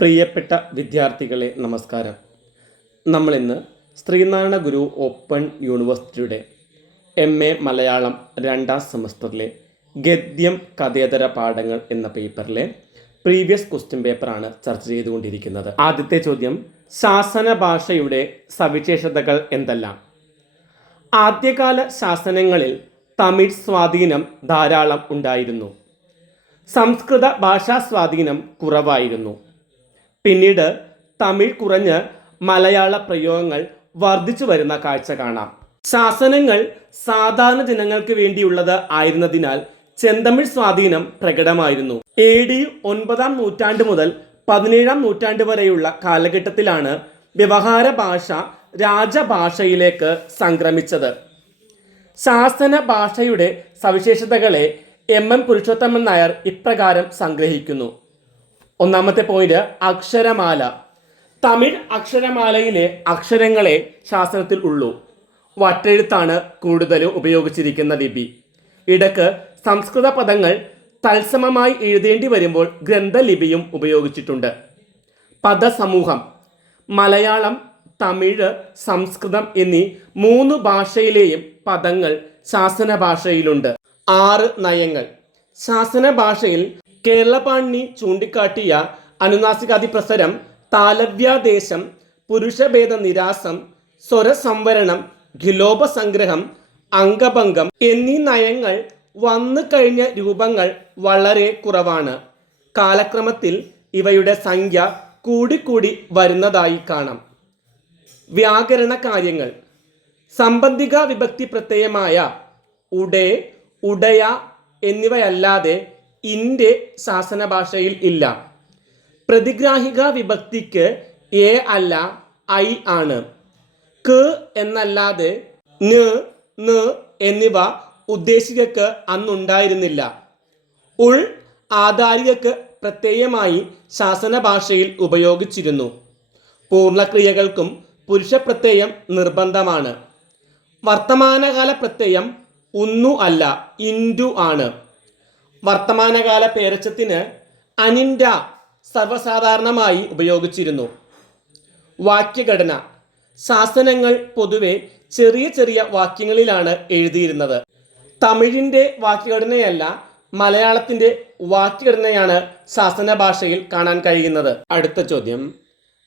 പ്രിയപ്പെട്ട വിദ്യാർത്ഥികളെ നമസ്കാരം. നമ്മളിന്ന് ശ്രീനാരായണ ഗുരു ഓപ്പൺ യൂണിവേഴ്സിറ്റിയുടെ MA മലയാളം 2ാം സെമസ്റ്ററിലെ ഗദ്യം കഥേതര പാഠങ്ങൾ എന്ന പേപ്പറിലെ പ്രീവിയസ് ക്വസ്റ്റ്യൻ പേപ്പറാണ് ചർച്ച ചെയ്തുകൊണ്ടിരിക്കുന്നത്. ആദ്യത്തെ ചോദ്യം, ശാസന ഭാഷയുടെ സവിശേഷതകൾ എന്തെല്ലാം? ആദ്യകാല ശാസനങ്ങളിൽ തമിഴ് സ്വാധീനം ധാരാളം ഉണ്ടായിരുന്നു. സംസ്കൃത ഭാഷാ സ്വാധീനം കുറവായിരുന്നു. പിന്നീട് തമിഴ് കുറഞ്ഞ് മലയാള പ്രയോഗങ്ങൾ വർദ്ധിച്ചു വരുന്ന കാഴ്ച കാണാം. ശാസനങ്ങൾ സാധാരണ ജനങ്ങൾക്ക് വേണ്ടിയുള്ളത് ആയിരുന്നതിനാൽ ചെന്തമിഴ് സ്വാധീനം പ്രകടമായിരുന്നു. AD 9ാം നൂറ്റാണ്ട് മുതൽ 17ാം നൂറ്റാണ്ട് വരെയുള്ള കാലഘട്ടത്തിലാണ് വ്യവഹാര ഭാഷ രാജഭാഷയിലേക്ക് സംക്രമിച്ചത്. ശാസന ഭാഷയുടെ സവിശേഷതകളെ MM പുരുഷോത്തമൻ നായർ ഇപ്രകാരം സംഗ്രഹിക്കുന്നു. ഒന്നാമത്തെ പോയിന്റ്, അക്ഷരമാല. തമിഴ് അക്ഷരമാലയിലെ അക്ഷരങ്ങളെ ശാസനത്തിൽ ഉള്ളൂ. വട്ടെഴുത്താണ് കൂടുതലും ഉപയോഗിച്ചിരിക്കുന്ന ലിപി. ഇടയ്ക്ക് സംസ്കൃത പദങ്ങൾ തത്സമമായി എഴുതേണ്ടി വരുമ്പോൾ ഗ്രന്ഥലിപിയും ഉപയോഗിച്ചിട്ടുണ്ട്. പദസമൂഹം. മലയാളം, തമിഴ്, സംസ്കൃതം എന്നീ 3 ഭാഷയിലെയും പദങ്ങൾ ശാസന ഭാഷയിലുണ്ട്. 6 നയങ്ങൾ. ശാസന ഭാഷയിൽ കേരളപാണി ചൂണ്ടിക്കാട്ടിയ അനുനാസികാദി പ്രസരം, താലവ്യാദേശം, പുരുഷഭേദ നിരാസം, സ്വരസംവരണം, ഖിലോപസംഗ്രഹം, അംഗഭംഗം എന്നീ നയങ്ങൾ വന്നു കഴിഞ്ഞ രൂപങ്ങൾ വളരെ കുറവാണ്. കാലക്രമത്തിൽ ഇവയുടെ സംഖ്യ കൂടിക്കൂടി വരുന്നതായി കാണാം. വ്യാകരണ കാര്യങ്ങൾ. സംബന്ധിക വിഭക്തി പ്രത്യയമായ ഉടേ, ഉടയ എന്നിവയല്ലാതെ ഇന്റെ ശാസന ഭാഷയിൽ ഇല്ല. പ്രതിഗ്രാഹിക വിഭക്തിക്ക് എ അല്ല ഐ ആണ്. ക എന്നല്ലാതെ ന്, ന് എന്നിവ ഉദ്ദേശികക്ക് അന്നുണ്ടായിരുന്നില്ല. ഉൾ ആധാരികക്ക് പ്രത്യയമായി ശാസന ഭാഷയിൽ ഉപയോഗിച്ചിരുന്നു. പൂർണ്ണക്രിയകൾക്കും പുരുഷപ്രത്യയം നിർബന്ധമാണ്. വർത്തമാനകാല പ്രത്യയം ഉന്നു അല്ല ഇൻഡു ആണ്. വർത്തമാനകാല പേരച്ചത്തിന് അനിൻഡ സർവ്വസാധാരണമായി ഉപയോഗിച്ചിരുന്നു. വാക്യഘടന. ശാസനങ്ങൾ പൊതുവെ ചെറിയ ചെറിയ വാക്യങ്ങളിലാണ് എഴുതിയിരുന്നത്. തമിഴിൻ്റെ വാക്യഘടനയല്ല, മലയാളത്തിൻ്റെ വാക്യഘടനയാണ് ശാസന ഭാഷയിൽ കാണാൻ കഴിയുന്നത്. അടുത്ത ചോദ്യം,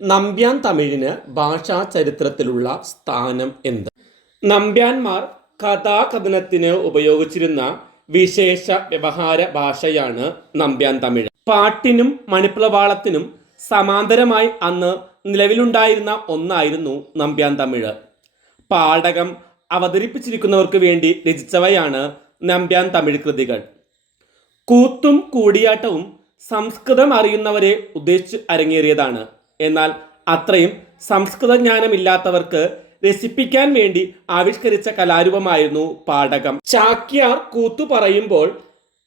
നമ്പ്യാൻ തമിഴിന് ഭാഷാ ചരിത്രത്തിലുള്ള സ്ഥാനം എന്ത്? നമ്പ്യാന്മാർ കഥാകഥനത്തിന് ഉപയോഗിച്ചിരുന്ന വിശേഷ വ്യവഹാര ഭാഷയാണ് നമ്പ്യാൻ തമിഴ്. പാട്ടിനും മണിപ്രവാളത്തിനും സമാന്തരമായി അന്ന് നിലവിലുണ്ടായിരുന്ന ഒന്നായിരുന്നു നമ്പ്യാൻ തമിഴ്. പാഠകം അവതരിപ്പിച്ചിരിക്കുന്നവർക്ക് വേണ്ടി രചിച്ചവയാണ് നമ്പ്യാൻ തമിഴ് കൃതികൾ. കൂത്തും കൂടിയാട്ടവും സംസ്കൃതം അറിയുന്നവരെ ഉദ്ദേശിച്ച് അരങ്ങേറിയതാണ്. എന്നാൽ അത്രയും സംസ്കൃത ജ്ഞാനമില്ലാത്തവർക്ക് രസിപ്പിക്കാൻ വേണ്ടി ആവിഷ്കരിച്ച കലാരൂപമായിരുന്നു പാഠകം. ചാക്യാർ കൂത്തു പറയുമ്പോൾ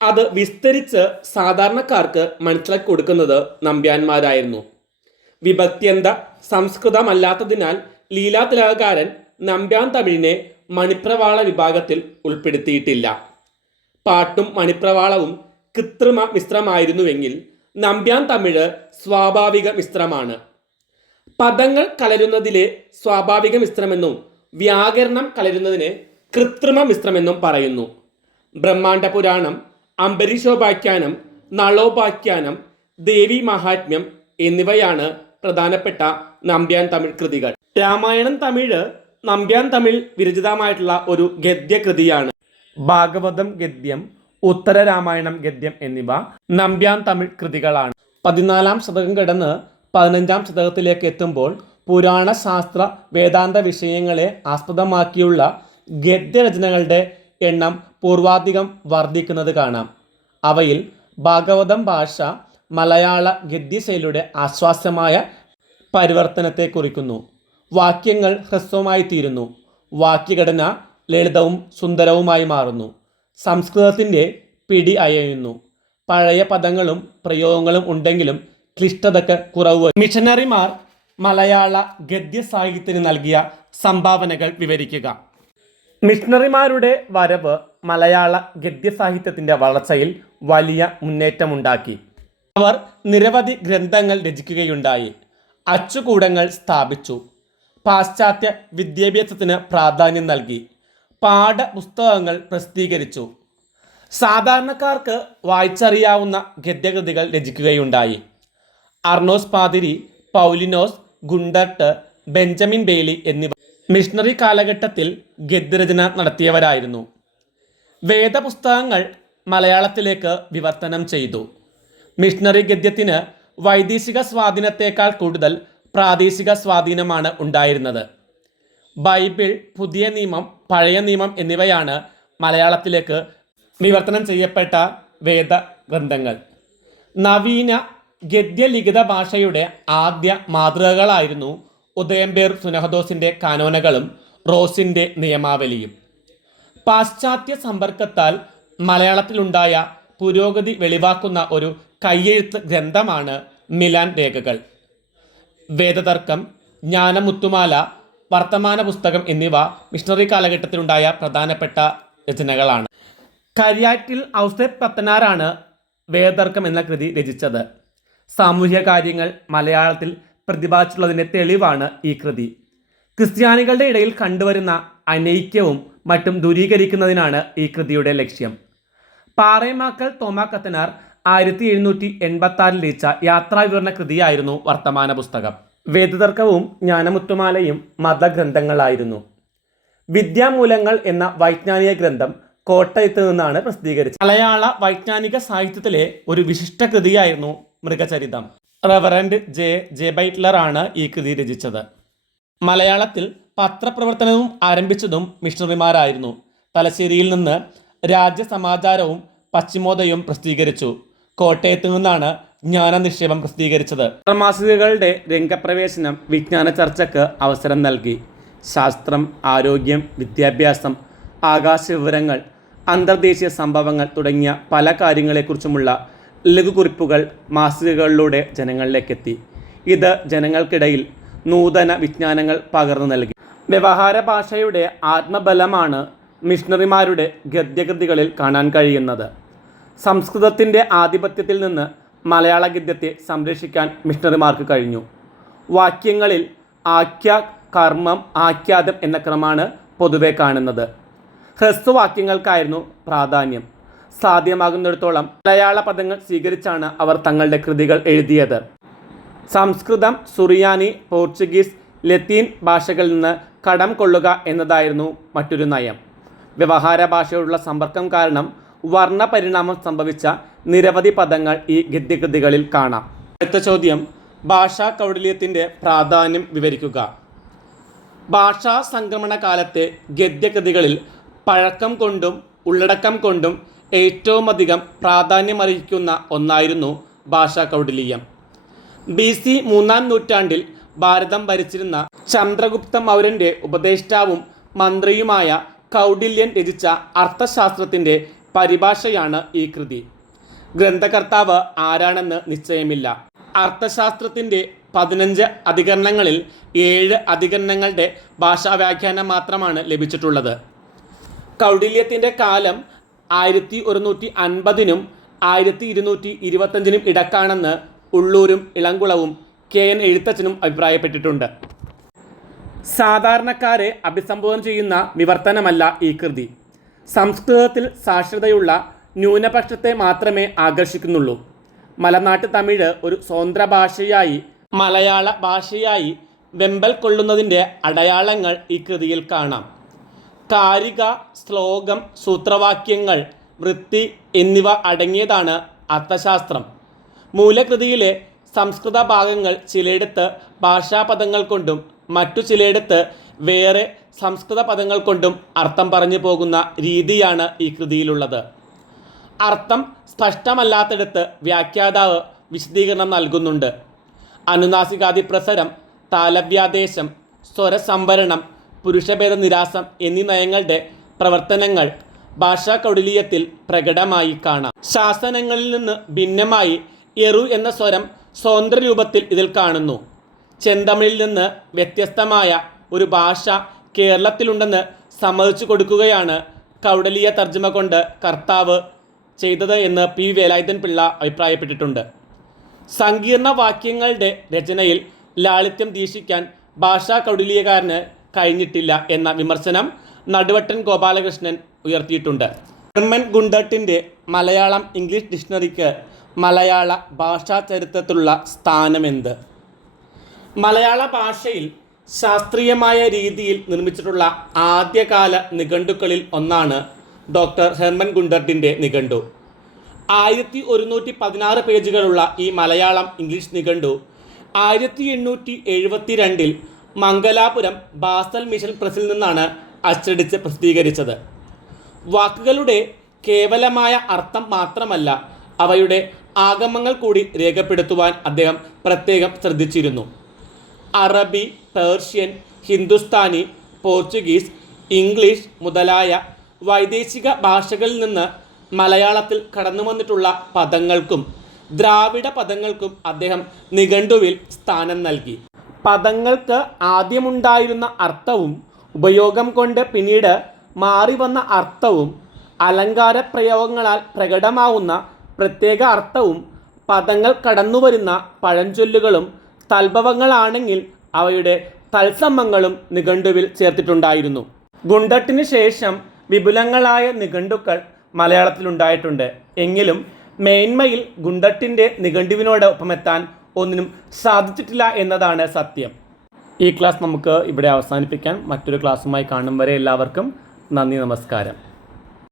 അത് വിസ്തരിച്ച് സാധാരണക്കാർക്ക് മനസ്സിലാക്കി കൊടുക്കുന്നത് നമ്പ്യാന്മാരായിരുന്നു. വിഭക്ത്യന്ത സംസ്കൃതമല്ലാത്തതിനാൽ ലീലാതിലകക്കാരൻ നമ്പ്യാൻ തമിഴിനെ മണിപ്രവാള വിഭാഗത്തിൽ ഉൾപ്പെടുത്തിയിട്ടില്ല. പാട്ടും മണിപ്രവാളവും കൃത്രിമ മിശ്രമായിരുന്നുവെങ്കിൽ നമ്പ്യാൻ തമിഴ് സ്വാഭാവിക മിശ്രമാണ്. പദങ്ങൾ കലരുന്നതിലെ സ്വാഭാവിക മിശ്രമെന്നും വ്യാകരണം കലരുന്നതിനെ കൃത്രിമ മിശ്രമെന്നും പറയുന്നു. ബ്രഹ്മാണ്ഡ പുരാണം, അംബരീഷോപാഖ്യാനം, നളോപാഖ്യാനം, ദേവി മഹാത്മ്യം എന്നിവയാണ് പ്രധാനപ്പെട്ട നമ്പ്യാൻ തമിഴ് കൃതികൾ. രാമായണം തമിഴ് നമ്പ്യാൻ തമിഴ് വിരചിതമായിട്ടുള്ള ഒരു ഗദ്യകൃതിയാണ്. ഭാഗവതം ഗദ്യം, ഉത്തര രാമായണം ഗദ്യം എന്നിവ നമ്പ്യാൻ തമിഴ് കൃതികളാണ്. 14ാം ശതകം കടന്ന് 15ാം ശതകത്തിലേക്ക് എത്തുമ്പോൾ പുരാണ ശാസ്ത്ര വേദാന്ത വിഷയങ്ങളെ ആസ്പദമാക്കിയുള്ള ഗദ്യരചനകളുടെ എണ്ണം പൂർവാധികം വർദ്ധിക്കുന്നത് കാണാം. അവയിൽ ഭാഗവതം ഭാഷ മലയാള ഗദ്യശൈലിയുടെ ആശ്വാസമായ പരിവർത്തനത്തെ കുറിക്കുന്നു. വാക്യങ്ങൾ ഹ്രസ്വമായി തീരുന്നു. വാക്യഘടന ലളിതവും സുന്ദരവുമായി മാറുന്നു. സംസ്കൃതത്തിൻ്റെ പിടി അയയുന്നു. പഴയ പദങ്ങളും പ്രയോഗങ്ങളും ഉണ്ടെങ്കിലും ക്ലിഷ്ടതയ്ക്ക് കുറവ്. മിഷനറിമാർ മലയാള ഗദ്യ സാഹിത്യത്തിന് നൽകിയ സംഭാവനകൾ വിവരിക്കുക. മിഷണറിമാരുടെ വരവ് മലയാള ഗദ്യ സാഹിത്യത്തിൻ്റെ വളർച്ചയിൽ വലിയ മുന്നേറ്റമുണ്ടാക്കി. അവർ നിരവധി ഗ്രന്ഥങ്ങൾ രചിക്കുകയുണ്ടായി. അച്ചുകൂടങ്ങൾ സ്ഥാപിച്ചു. പാശ്ചാത്യ വിദ്യാഭ്യാസത്തിന് പ്രാധാന്യം നൽകി. പാഠപുസ്തകങ്ങൾ പ്രസിദ്ധീകരിച്ചു. സാധാരണക്കാർക്ക് വായിച്ചറിയാവുന്ന ഗദ്യകൃതികൾ രചിക്കുകയുണ്ടായി. അർണോസ് പാതിരി, പൗലിനോസ്, ഗുണ്ടർട്ട്, ബെഞ്ചമിൻ ബെയ്ലി എന്നിവർ മിഷണറി കാലഘട്ടത്തിൽ ഗദ്യരചന നടത്തിയവരായിരുന്നു. വേദപുസ്തകങ്ങൾ മലയാളത്തിലേക്ക് വിവർത്തനം ചെയ്തു. മിഷണറി ഗദ്യത്തിന് വൈദേശിക സ്വാധീനത്തേക്കാൾ കൂടുതൽ പ്രാദേശിക സ്വാധീനമാണ് ഉണ്ടായിരുന്നത്. ബൈബിൾ, പുതിയ നിയമം, പഴയ നിയമം എന്നിവയാണ് മലയാളത്തിലേക്ക് വിവർത്തനം ചെയ്യപ്പെട്ട വേദഗ്രന്ഥങ്ങൾ. നവീന ഗദ്യലിഖിത ഭാഷയുടെ ആദ്യ മാതൃകകളായിരുന്നു ഉദയംപേർ സുനഹദോസിൻ്റെ കാനോനകളും റോസിൻ്റെ നിയമാവലിയും. പാശ്ചാത്യ സമ്പർക്കത്താൽ മലയാളത്തിലുണ്ടായ പുരോഗതി വെളിവാക്കുന്ന ഒരു കയ്യെഴുത്ത് ഗ്രന്ഥമാണ് മിലാൻ രേഖകൾ. വേദതർക്കം, ജ്ഞാനമുത്തുമാല, വർത്തമാന പുസ്തകം എന്നിവ മിഷണറി കാലഘട്ടത്തിലുണ്ടായ പ്രധാനപ്പെട്ട രചനകളാണ്. കരിയാറ്റിൽ ഔസേപ്പ് പത്തനാറാണ് വേദതർക്കം എന്ന കൃതി രചിച്ചത്. സാമൂഹിക കാര്യങ്ങൾ മലയാളത്തിൽ പ്രതിപാദിച്ചുള്ളതിൻ്റെ തെളിവാണ് ഈ കൃതി. ക്രിസ്ത്യാനികളുടെ ഇടയിൽ കണ്ടുവരുന്ന അനൈക്യവും മറ്റും ദൂരീകരിക്കുന്നതിനാണ് ഈ കൃതിയുടെ ലക്ഷ്യം. പാറേമാക്കൽ തോമാ കത്തനാർ 1786 രചിച്ച യാത്രാവിവരണ കൃതിയായിരുന്നു വർത്തമാന പുസ്തകം. വേദതർക്കവും ജ്ഞാനമുത്തുമാലയും മതഗ്രന്ഥങ്ങളായിരുന്നു. വിദ്യാമൂലങ്ങൾ എന്ന വൈജ്ഞാനിക ഗ്രന്ഥം കോട്ടയത്ത് നിന്നാണ് പ്രസിദ്ധീകരിച്ചത്. മലയാള വൈജ്ഞാനിക സാഹിത്യത്തിലെ ഒരു വിശിഷ്ട കൃതിയായിരുന്നു മൃഗചരിതം. റവറൻഡ് ജെ ബൈറ്റ്ലർ ആണ് ഈ കൃതി രചിച്ചത്. മലയാളത്തിൽ പത്രപ്രവർത്തനവും ആരംഭിച്ചതും മിഷണറിമാരായിരുന്നു. തലശ്ശേരിയിൽ നിന്ന് രാജ്യസമാചാരവും പശ്ചിമോദയവും പ്രസിദ്ധീകരിച്ചു. കോട്ടയത്ത് നിന്നാണ് ജ്ഞാനനിക്ഷേപം പ്രസിദ്ധീകരിച്ചത്. മാസികകളുടെ രംഗപ്രവേശനം വിജ്ഞാന ചർച്ചയ്ക്ക് അവസരം നൽകി. ശാസ്ത്രം, ആരോഗ്യം, വിദ്യാഭ്യാസം, ആകാശവിവരങ്ങൾ, അന്തർദേശീയ സംഭവങ്ങൾ തുടങ്ങിയ പല കാര്യങ്ങളെക്കുറിച്ചുമുള്ള ലഘുകുറിപ്പുകൾ മാസികകളിലൂടെ ജനങ്ങളിലേക്കെത്തി. ഇത് ജനങ്ങൾക്കിടയിൽ നൂതന വിജ്ഞാനങ്ങൾ പകർന്നു നൽകി. വ്യവഹാര ഭാഷയുടെ ആത്മബലമാണ് മിഷണറിമാരുടെ ഗദ്യകൃതികളിൽ കാണാൻ കഴിയുന്നത്. സംസ്കൃതത്തിൻ്റെ ആധിപത്യത്തിൽ നിന്ന് മലയാള ഗദ്യത്തെ സംരക്ഷിക്കാൻ മിഷണറിമാർക്ക് കഴിഞ്ഞു. വാക്യങ്ങളിൽ ആഖ്യ, കർമ്മം, ആഖ്യാതം എന്ന ക്രമമാണ് പൊതുവെ കാണുന്നത്. ഹ്രസ്വവാക്യങ്ങൾക്കായിരുന്നു പ്രാധാന്യം. സാധ്യമാകുന്നിടത്തോളം മലയാള പദങ്ങൾ സ്വീകരിച്ചാണ് അവർ തങ്ങളുടെ കൃതികൾ എഴുതിയത്. സംസ്കൃതം, സുറിയാനി, പോർച്ചുഗീസ്, ലത്തീൻ ഭാഷകളിൽ നിന്ന് കടം കൊള്ളുക എന്നതായിരുന്നു മറ്റൊരു നയം. വ്യവഹാര ഭാഷയോടുള്ള സമ്പർക്കം കാരണം വർണ്ണപരിണാമം സംഭവിച്ച നിരവധി പദങ്ങൾ ഈ ഗദ്യകൃതികളിൽ കാണാം. അടുത്ത ചോദ്യം, ഭാഷാ കൗടില്യത്തിൻ്റെ പ്രാധാന്യം വിവരിക്കുക. ഭാഷാ സംക്രമണ കാലത്തെ ഗദ്യകൃതികളിൽ പഴക്കം കൊണ്ടും ഉള്ളടക്കം കൊണ്ടും ഏറ്റവുമധികം പ്രാധാന്യമർഹിക്കുന്ന ഒന്നായിരുന്നു ഭാഷാ കൗടില്യം. BC 3-ാം നൂറ്റാണ്ടിൽ ഭാരതം ഭരിച്ചിരുന്ന ചന്ദ്രഗുപ്ത മൗര്യൻ്റെ ഉപദേഷ്ടാവും മന്ത്രിയുമായ കൗടില്യൻ രചിച്ച അർത്ഥശാസ്ത്രത്തിൻ്റെ പരിഭാഷയാണ് ഈ കൃതി. ഗ്രന്ഥകർത്താവ് ആരാണെന്ന് നിശ്ചയമില്ല. അർത്ഥശാസ്ത്രത്തിൻ്റെ 15 അധികരണങ്ങളിൽ 7 അധികരണങ്ങളുടെ ഭാഷാവ്യാഖ്യാനം മാത്രമാണ് ലഭിച്ചിട്ടുള്ളത്. കൗടില്യത്തിൻ്റെ കാലം 1150-നും 1225-നും ഇടക്കാണെന്ന് ഉള്ളൂരും ഇളംകുളവും KN എഴുത്തച്ഛനും അഭിപ്രായപ്പെട്ടിട്ടുണ്ട്. സാധാരണക്കാരെ അഭിസംബോധന ചെയ്യുന്ന വിവർത്തനമല്ല ഈ കൃതി. സംസ്കൃതത്തിൽ സാക്ഷരതയുള്ള ന്യൂനപക്ഷത്തെ മാത്രമേ ആകർഷിക്കുന്നുള്ളൂ. മലനാട്ട് തമിഴ് ഒരു സ്വതന്ത്ര ഭാഷയായി മലയാള ഭാഷയായി വെമ്പൽ കൊള്ളുന്നതിൻ്റെ അടയാളങ്ങൾ ഈ കൃതിയിൽ കാണാം. കാരിക, ശ്ലോകം, സൂത്രവാക്യങ്ങൾ, വൃത്തി എന്നിവ അടങ്ങിയതാണ് അർത്ഥശാസ്ത്രം. മൂലകൃതിയിലെ സംസ്കൃത ഭാഗങ്ങൾ ചിലയിടത്ത് ഭാഷാപദങ്ങൾ കൊണ്ടും മറ്റു ചിലയിടത്ത് വേറെ സംസ്കൃത പദങ്ങൾ കൊണ്ടും അർത്ഥം പറഞ്ഞു പോകുന്ന രീതിയാണ് ഈ കൃതിയിലുള്ളത്. അർത്ഥം സ്പഷ്ടമല്ലാത്തിടത്ത് വ്യാഖ്യാതാവ് വിശദീകരണം നൽകുന്നുണ്ട്. അനുനാസികാദിപ്രസരം, താലവ്യാദേശം, സ്വരസംവരണം, പുരുഷഭേദ നിരാസം എന്നീ നയങ്ങളുടെ പ്രവർത്തനങ്ങൾ ഭാഷാ കൗടില്യത്തിൽ പ്രകടമായി കാണാം. ശാസനങ്ങളിൽ നിന്ന് ഭിന്നമായി എറു എന്ന സ്വരം സ്വതന്ത്ര രൂപത്തിൽ ഇതിൽ കാണുന്നു. ചെന്തമിഴിൽ നിന്ന് വ്യത്യസ്തമായ ഒരു ഭാഷ കേരളത്തിലുണ്ടെന്ന് സമ്മതിച്ചു കൊടുക്കുകയാണ് കൗടില്യ തർജ്ജമ കൊണ്ട് കർത്താവ് ചെയ്തത് എന്ന് P. വേലായുധൻ പിള്ള അഭിപ്രായപ്പെട്ടിട്ടുണ്ട്. സങ്കീർണ വാക്യങ്ങളുടെ രചനയിൽ ലാളിത്യം ദീക്ഷിക്കാൻ ഭാഷാ കൗടില്യകാരന് കഴിഞ്ഞിട്ടില്ല എന്ന വിമർശനം നടുവട്ടൻ ഗോപാലകൃഷ്ണൻ ഉയർത്തിയിട്ടുണ്ട്. ഹെർമൻ ഗുണ്ടർട്ടിൻ്റെ മലയാളം ഇംഗ്ലീഷ് ഡിക്ഷണറിക്ക് മലയാള ഭാഷാ ചരിത്രത്തിലുള്ള സ്ഥാനമെന്ത്? മലയാള ഭാഷയിൽ ശാസ്ത്രീയമായ രീതിയിൽ നിർമ്മിച്ചിട്ടുള്ള ആദ്യകാല നിഘണ്ടുക്കളിൽ ഒന്നാണ് ഡോക്ടർ ഹെർമൻ ഗുണ്ടർട്ടിൻ്റെ നിഘണ്ടു. 1116 പേജുകളുള്ള ഈ മലയാളം ഇംഗ്ലീഷ് നിഘണ്ടു 1872 മംഗലാപുരം ബാസൽ മിഷൻ പ്രസിൽ നിന്നാണ് അച്ചടിച്ച് പ്രസിദ്ധീകരിച്ചത്. വാക്കുകളുടെ കേവലമായ അർത്ഥം മാത്രമല്ല, അവയുടെ ആഗമങ്ങൾ കൂടി രേഖപ്പെടുത്തുവാൻ അദ്ദേഹം പ്രത്യേകം ശ്രദ്ധിച്ചിരുന്നു. അറബി, പേർഷ്യൻ, ഹിന്ദുസ്ഥാനി, പോർച്ചുഗീസ്, ഇംഗ്ലീഷ് മുതലായ വൈദേശിക ഭാഷകളിൽ നിന്ന് മലയാളത്തിൽ കടന്നു വന്നിട്ടുള്ള പദങ്ങൾക്കും ദ്രാവിഡ പദങ്ങൾക്കും അദ്ദേഹം നിഘണ്ടുവിൽ സ്ഥാനം നൽകി. പദങ്ങൾക്ക് ആദ്യമുണ്ടായിരുന്ന അർത്ഥവും ഉപയോഗം കൊണ്ട് പിന്നീട് മാറി വന്ന അർത്ഥവും അലങ്കാര പ്രയോഗങ്ങളാൽ പ്രകടമാവുന്ന പ്രത്യേക അർത്ഥവും പദങ്ങൾ കടന്നുവരുന്ന പഴഞ്ചൊല്ലുകളും തൽഭവങ്ങളാണെങ്കിൽ അവയുടെ തത്സമങ്ങളും നിഘണ്ടുവിൽ ചേർത്തിട്ടുണ്ടായിരുന്നു. ഗുണ്ടട്ടിന് ശേഷം വിപുലങ്ങളായ നിഘണ്ടുക്കൾ മലയാളത്തിലുണ്ടായിട്ടുണ്ട്. എങ്കിലും മേന്മയിൽ ഗുണ്ടട്ടിൻ്റെ നിഘണ്ടുവിനോട് ഒപ്പമെത്താൻ ഒന്നിനും സാധിച്ചിട്ടില്ല എന്നതാണ് സത്യം. ഈ ക്ലാസ് നമുക്ക് ഇവിടെ അവസാനിപ്പിക്കാം. മറ്റൊരു ക്ലാസ്സുമായി കാണും വരെ എല്ലാവർക്കും നന്ദി, നമസ്കാരം.